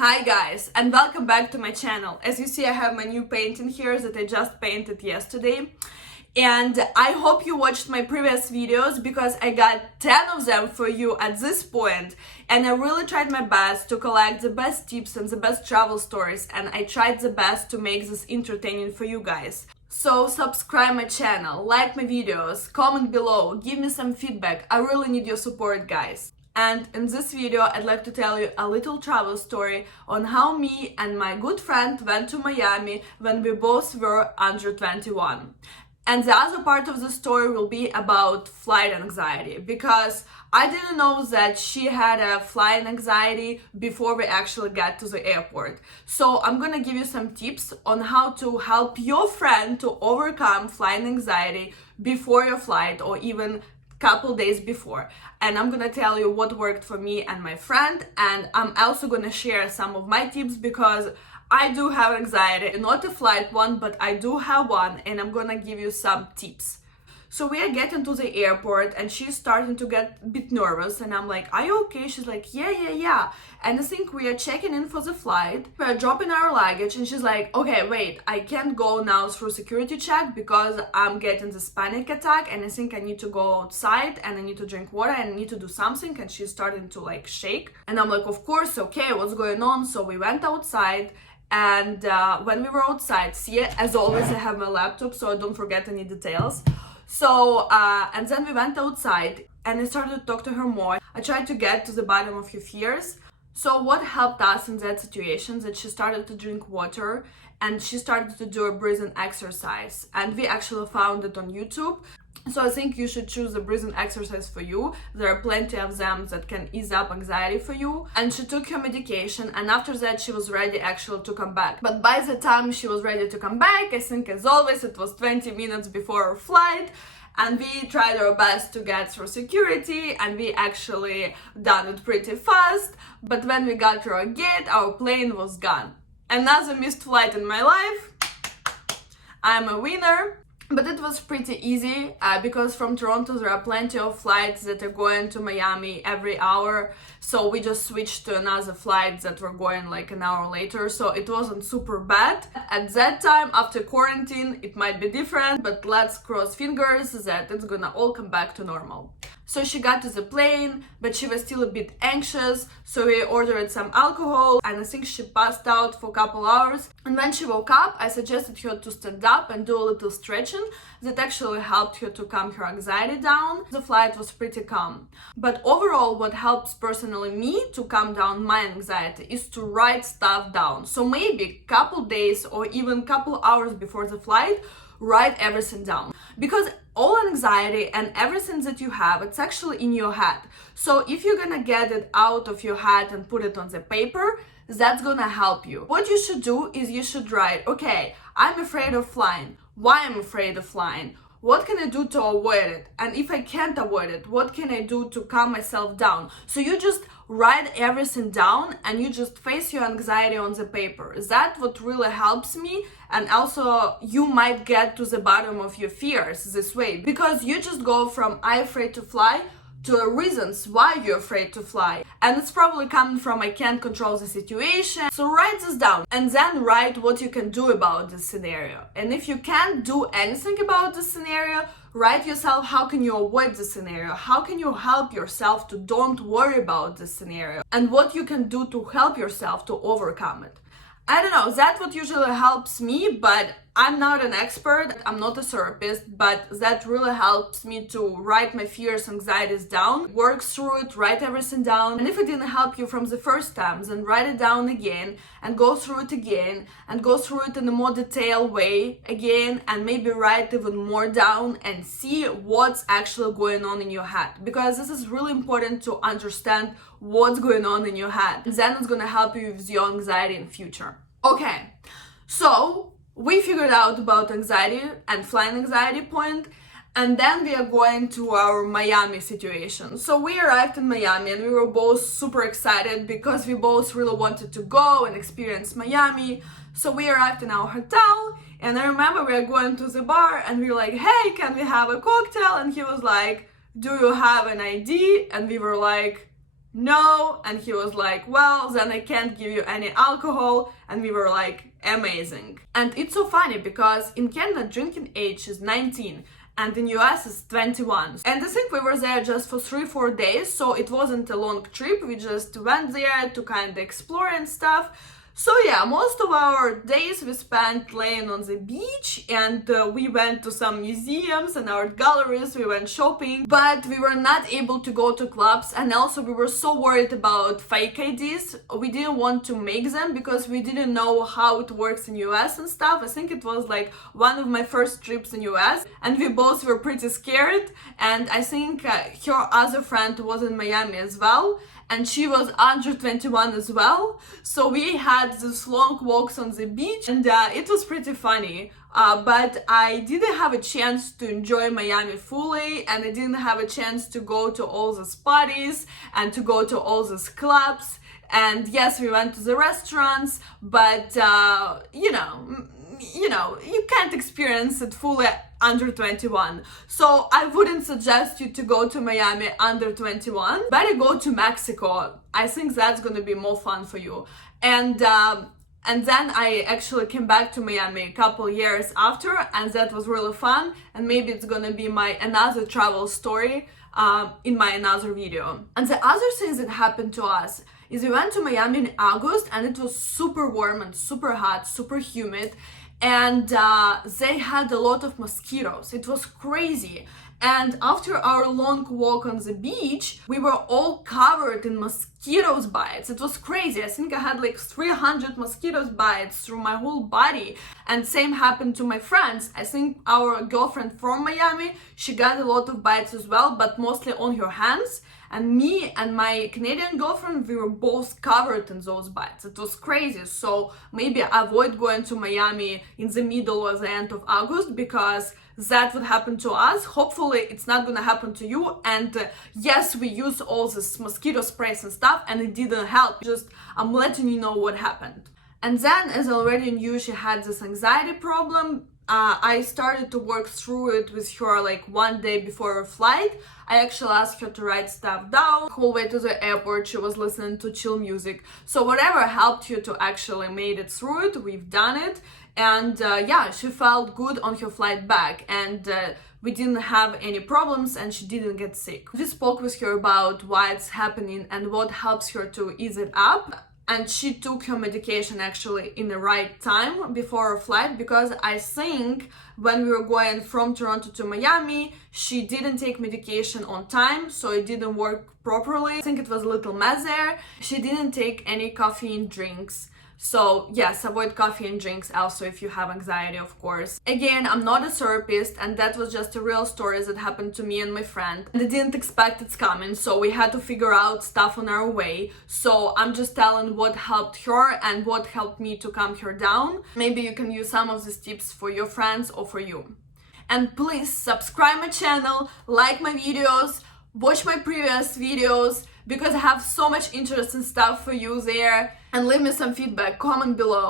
Hi guys, and welcome back to my channel. As you see, I have my new painting here that I just painted yesterday. And I hope you watched my previous videos because I got 10 of them for you at this point. And I really tried my best to collect the best tips and the best travel stories. And I tried the best to make this entertaining for you guys. So subscribe my channel, like my videos, comment below, give me some feedback. I really need your support, guys. And in this video, I'd like to tell you a little travel story on how me and my good friend went to Miami when we both were under 21. And the other part of the story will be about flight anxiety, because I didn't know that she had a flight anxiety before we actually got to the airport. So I'm gonna give you some tips on how to help your friend to overcome flight anxiety before your flight or even couple days before. And I'm gonna tell you what worked for me and my friend, and I'm also gonna share some of my tips because I do have anxiety, not a flight one, but I do have one, and I'm gonna give you some tips. So we are getting to the airport and she's starting to get a bit nervous, and I'm like, are you okay? She's like, yeah. And I think we are checking in for the flight. We are dropping our luggage and she's like, okay, wait, I can't go now through security check because I'm getting this panic attack and I think I need to go outside and I need to drink water and I need to do something. And she's starting to like shake. And I'm like, of course, okay, what's going on? So we went outside. And when we were outside, see, as always, I have my laptop so I don't forget any details. So, and then we went outside and I started to talk to her more. I tried to get to the bottom of her fears. So what helped us in that situation is that she started to drink water and she started to do a breathing exercise. And we actually found it on YouTube. So I think you should choose a breathing exercise for you. There are plenty of them that can ease up anxiety for you. And she took her medication, and after that she was ready actually to come back. But by the time she was ready to come back, I think as always it was 20 minutes before our flight. And we tried our best to get through security, and we actually done it pretty fast. But when we got through our gate, our plane was gone. Another missed flight in my life. I'm a winner. But it was pretty easy because from Toronto there are plenty of flights that are going to Miami every hour. So we just switched to another flight that were going like an hour later. So it wasn't super bad. At that time, after quarantine, it might be different, but let's cross fingers that it's gonna all come back to normal. So she got to the plane, but she was still a bit anxious. So we ordered some alcohol and I think she passed out for a couple hours. And when she woke up, I suggested her to stand up and do a little stretching. That actually helped her to calm her anxiety down. The flight was pretty calm. But overall, what helps personally me to calm down my anxiety is to write stuff down. So maybe a couple days or even a couple hours before the flight, write everything down. Because all anxiety and everything that you have, it's actually in your head. So if you're gonna get it out of your head and put it on the paper, that's gonna help you. What you should do is you should write, okay, I'm afraid of flying. Why I'm afraid of flying? What can I do to avoid it? And if I can't avoid it, what can I do to calm myself down? So you just write everything down and you just face your anxiety on the paper. That's what really helps me. And also you might get to the bottom of your fears this way, because you just go from I'm afraid to fly to the reasons why you're afraid to fly. And it's probably coming from I can't control the situation. So write this down and then write what you can do about this scenario. And if you can't do anything about this scenario, write yourself how can you avoid the scenario? How can you help yourself to don't worry about this scenario? And what you can do to help yourself to overcome it. I don't know, that's what usually helps me, but I'm not an expert, I'm not a therapist, but that really helps me to write my fears, anxieties down, work through it, write everything down. And if it didn't help you from the first time, then write it down again and go through it again and go through it in a more detailed way again, and maybe write even more down and see what's actually going on in your head. Because this is really important to understand what's going on in your head. Then it's gonna help you with your anxiety in future. Okay, so we figured out about anxiety and flying anxiety point, and then we are going to our Miami situation. So we arrived in Miami and we were both super excited because we both really wanted to go and experience Miami. So we arrived in our hotel, and I remember we were going to the bar and we were like, hey, can we have a cocktail? And he was like, do you have an ID? And we were like, no, and he was like, well, then I can't give you any alcohol, and we were like, amazing. And it's so funny because in Canada drinking age is 19 and in US is 21, and I think we were there just for 3-4 days, so it wasn't a long trip. We just went there to kind of explore and stuff. So yeah, most of our days we spent laying on the beach, and we went to some museums and art galleries, we went shopping, but we were not able to go to clubs, and also we were so worried about fake IDs. We didn't want to make them because we didn't know how it works in US and stuff. I think it was like one of my first trips in US, and we both were pretty scared, and I think her other friend was in Miami as well, and she was under 21 as well. So we had these long walks on the beach, and it was pretty funny. But I didn't have a chance to enjoy Miami fully, and I didn't have a chance to go to all these parties and to go to all these clubs. And yes, we went to the restaurants, but you can't experience it fully under 21. So I wouldn't suggest you to go to Miami under 21. Better go to Mexico. I think that's gonna be more fun for you. And then I actually came back to Miami a couple years after, and that was really fun. And maybe it's gonna be my another travel story in my another video. And the other things that happened to us is we went to Miami in August, and it was super warm and super hot, super humid, and they had a lot of mosquitoes. It was crazy. And after our long walk on the beach, we were all covered in mosquitoes bites. It was crazy. I think I had like 300 mosquitoes bites through my whole body. And same happened to my friends. I think our girlfriend from Miami, she got a lot of bites as well, but mostly on her hands. And me and my Canadian girlfriend, we were both covered in those bites. It was crazy. So maybe avoid going to Miami in the middle or the end of August, because that would happen to us. Hopefully it's not gonna happen to you. And yes, we used all this mosquito sprays and stuff, and it didn't help. Just I'm letting you know what happened. And then, as I already knew she had this anxiety problem, I started to work through it with her like one day before her flight. I actually asked her to write stuff down. The whole way to the airport, she was listening to chill music. So whatever helped you to actually made it through it, we've done it. And yeah, she felt good on her flight back, and we didn't have any problems, and she didn't get sick. We spoke with her about why it's happening and what helps her to ease it up. And she took her medication actually in the right time before her flight, because I think when we were going from Toronto to Miami, she didn't take medication on time, so it didn't work properly. I think it was a little mess there. She didn't take any caffeine drinks. So yes, avoid coffee and drinks also if you have anxiety, of course. Again, I'm not a therapist, and that was just a real story that happened to me and my friend. And I didn't expect it's coming, so we had to figure out stuff on our way. So I'm just telling what helped her and what helped me to calm her down. Maybe you can use some of these tips for your friends or for you. And please subscribe my channel, like my videos, watch my previous videos, because I have so much interesting stuff for you there, and leave me some feedback, comment below.